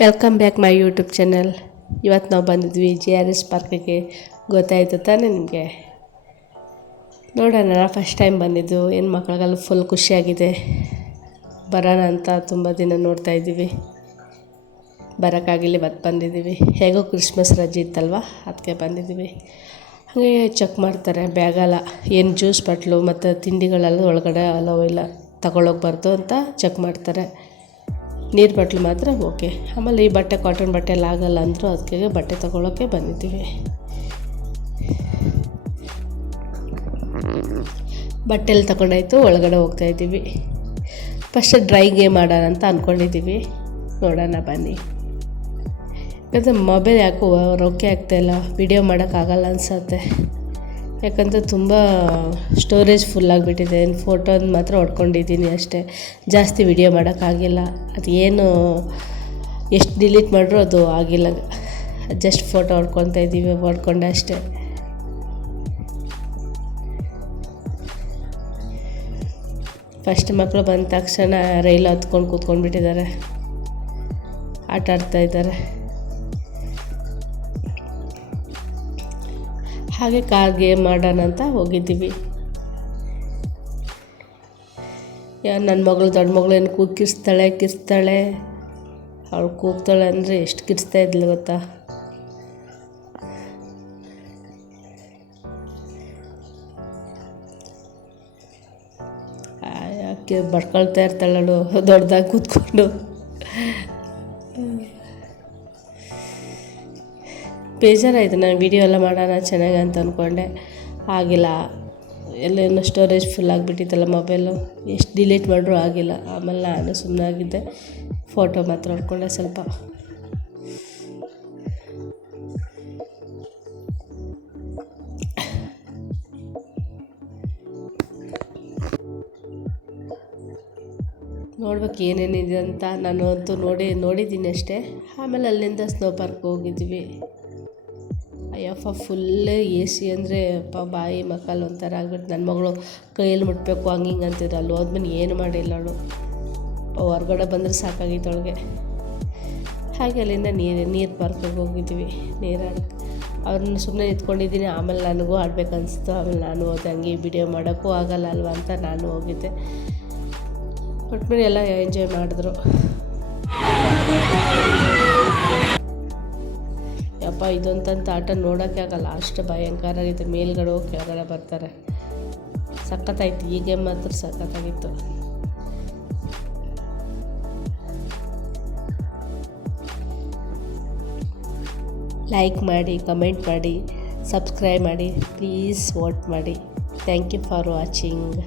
Welcome back my YouTube channel. ಇವತ್ತು ನಾವು ಬಂದಿದ್ವಿ JRS ಪಾರ್ಕಿಗೆ. ಗೊತ್ತಾಯಿತು ತಾನೇ ನಿಮಗೆ? ನೋಡೋಣ, ಫಸ್ಟ್ ಟೈಮ್ ಬಂದಿದ್ದು. ಏನು ಮಕ್ಕಳಿಗೆಲ್ಲ ಫುಲ್ ಖುಷಿಯಾಗಿದೆ. ಬರೋಣ ಅಂತ ತುಂಬ ದಿನ ನೋಡ್ತಾ ಇದ್ದೀವಿ, ಬರೋಕ್ಕಾಗಿಲ್ಲ. ಇವತ್ತು ಬಂದಿದ್ದೀವಿ. ಹೇಗೋ ಕ್ರಿಸ್ಮಸ್ ರಜೆ ಇತ್ತಲ್ವ, ಅದಕ್ಕೆ ಬಂದಿದ್ದೀವಿ. ಹಾಗೆ ಚೆಕ್ ಮಾಡ್ತಾರೆ ಬ್ಯಾಗೆಲ್ಲ, ಏನು ಜ್ಯೂಸ್ ಬಾಟ್ಲು ಮತ್ತು ತಿಂಡಿಗಳೆಲ್ಲ ಒಳಗಡೆ ಅಲೋ ಇಲ್ಲ, ತಗೊಳ್ಳೋಗ್ಬಾರ್ದು ಅಂತ ಚೆಕ್ ಮಾಡ್ತಾರೆ. ನೀರು ಬಾಟ್ಲು ಮಾತ್ರ ಓಕೆ. ಆಮೇಲೆ ಈ ಬಟ್ಟೆ ಕಾಟನ್ ಬಟ್ಟೆ ಎಲ್ಲ ಆಗಲ್ಲ ಅಂದರು, ಅದಕ್ಕೆ ಬಟ್ಟೆ ತೊಗೊಳೋಕ್ಕೆ ಬಂದಿದ್ದೀವಿ. ಬಟ್ಟೆಲ್ಲಿ ತಗೊಂಡಾಯ್ತು, ಒಳಗಡೆ ಹೋಗ್ತಾಯಿದ್ದೀವಿ. ಫಸ್ಟ್ ಡ್ರೈ ಗೇಮ್ ಆಡೋಣ ಅಂತ ಅಂದ್ಕೊಂಡಿದ್ದೀವಿ. ನೋಡೋಣ ಬನ್ನಿ. ಯಾಕಂದರೆ ಮೊಬೈಲ್ ಯಾಕೋ ರೊಕ್ಕೆ ಆಗ್ತಾಯಿಲ್ಲ, ವಿಡಿಯೋ ಮಾಡೋಕ್ಕಾಗಲ್ಲ ಅನಿಸುತ್ತೆ. ಯಾಕಂದರೆ ತುಂಬ ಸ್ಟೋರೇಜ್ ಫುಲ್ಲಾಗಿಬಿಟ್ಟಿದೆ. ಫೋಟೋ ಮಾತ್ರ ಹೊಡ್ಕೊಂಡಿದ್ದೀನಿ ಅಷ್ಟೇ, ಜಾಸ್ತಿ ವಿಡಿಯೋ ಮಾಡೋಕ್ಕಾಗಿಲ್ಲ. ಅದು ಏನು ಎಷ್ಟು ಡಿಲೀಟ್ ಮಾಡಿದ್ರು ಅದು ಆಗಿಲ್ಲ. ಜಸ್ಟ್ ಫೋಟೋ ಹೊಡ್ಕೊತಾ ಇದ್ದೀವಿ, ಹೊಡ್ಕೊಂಡೆ ಅಷ್ಟೇ. ಫಸ್ಟ್ ಮಕ್ಕಳು ಬಂದ ತಕ್ಷಣ ರೈಲು ಹತ್ಕೊಂಡು ಕೂತ್ಕೊಂಡ್ಬಿಟ್ಟಿದ್ದಾರೆ, ಆಟ ಆಡ್ತಾಯಿದ್ದಾರೆ. ಹಾಗೆ ಕಾರ್ ಗೇಮ್ ಮಾಡೋಣ ಅಂತ ಹೋಗಿದ್ದೀವಿ. ನನ್ನ ಮಗಳು, ದೊಡ್ಡ ಮಗಳು ಏನು ಕಿರ್ಸ್ತಾಳೆ. ಅವಳು ಕೂಗ್ತಾಳೆ ಅಂದರೆ ಎಷ್ಟು ಕಿರ್ಸ್ತಾ ಇದ್ಲು ಗೊತ್ತಾ. ಯಾಕೆ ಬಡ್ಕೊಳ್ತಾ ಇರ್ತಾಳಳು ದೊಡ್ಡದಾಗಿ ಕೂತ್ಕೊಂಡು. ಬೇಜಾರಾಯಿತು. ನಾನು ವೀಡಿಯೋ ಎಲ್ಲ ಮಾಡೋಣ ಚೆನ್ನಾಗಿ ಅಂತ ಅಂದ್ಕೊಂಡೆ, ಆಗಿಲ್ಲ. ಎಲ್ಲೇನೋ ಸ್ಟೋರೇಜ್ ಫುಲ್ ಆಗಿಬಿಟ್ಟಿತ್ತಲ್ಲ ಮೊಬೈಲು, ಎಷ್ಟು ಡಿಲೀಟ್ ಮಾಡಿದ್ರು ಆಗಿಲ್ಲ. ಆಮೇಲೆ ನಾನು ಸುಮ್ಮನೆ ಆಗಿದ್ದೆ, ಫೋಟೋ ಮಾತ್ರ ಹೊಡ್ಕೊಂಡೆ ಸ್ವಲ್ಪ. ನೋಡ್ಬೇಕು ಏನೇನಿದೆ ಅಂತ. ನಾನು ಅಂತೂ ನೋಡಿದ್ದೀನಿ ಅಷ್ಟೇ. ಆಮೇಲೆ ಅಲ್ಲಿಂದ ಸ್ನೋ ಪಾರ್ಕ್ ಹೋಗಿದ್ವಿ. ಅಯ್ಯಪ್ಪ, ಫುಲ್ AC ಅಂದರೆ ಅಪ್ಪ ಬಾಯಿ ಮಕ್ಕಳು ಒಂಥರ ಆಗ್ಬಿಟ್ಟು. ನನ್ನ ಮಗಳು ಕೈಯಲ್ಲಿ ಮುಟ್ಟಬೇಕು ಹಿಂಗೆ ಅಂತಿದ್ರು. ಅಲ್ಲಿ ಹೋದ್ಮೇಲೆ ಏನು ಮಾಡಿಲ್ಲ ಅವಳು. ಹೊರಗಡೆ ಬಂದರೆ ಸಾಕಾಗಿತ್ತು ಅವಳಿಗೆ. ಹಾಗೆ ಅಲ್ಲಿಂದ ನೀರು ಪಾರ್ಕಿಗೆ ಹೋಗಿದ್ವಿ. ನೀರಾಡಕ್ಕೆ ಅವ್ರನ್ನ ಸುಮ್ಮನೆ ನಿಂತ್ಕೊಂಡಿದ್ದೀನಿ. ಆಮೇಲೆ ನನಗೂ ಆಡ್ಬೇಕು ಅನಿಸ್ತು. ಆಮೇಲೆ ನಾನು ಹೋದೆ. ಹಂಗೆ ವಿಡಿಯೋ ಮಾಡೋಕ್ಕೂ ಆಗಲ್ಲ ಅಲ್ವ ಅಂತ ನಾನು ಹೋಗಿದ್ದೆ. ಒಟ್ಮೇಲೆ ಎಲ್ಲ ಎಂಜಾಯ್ ಮಾಡಿದ್ರು. ಯಪ್ಪ, ಇದೊಂದಂತ ಆಟ ನೋಡೋಕ್ಕೆ ಆಗಲ್ಲ, ಅಷ್ಟು ಭಯಂಕರ ಆಗಿದೆ. ಮೇಲ್ಗಡೆ ಹೋಗಿ ಕೆಳಗಡೆ ಬರ್ತಾರೆ. ಸಖತ್ತಾಯ್ತು. ಈ ಗೇಮ್ ಮಾತ್ರ ಸಖತ್ತಾಗಿತ್ತು. ಲೈಕ್ ಮಾಡಿ, ಕಮೆಂಟ್ ಮಾಡಿ, ಸಬ್ಸ್ಕ್ರೈಬ್ ಮಾಡಿ, ಪ್ಲೀಸ್ ವೋಟ್ ಮಾಡಿ. Thank you for watching.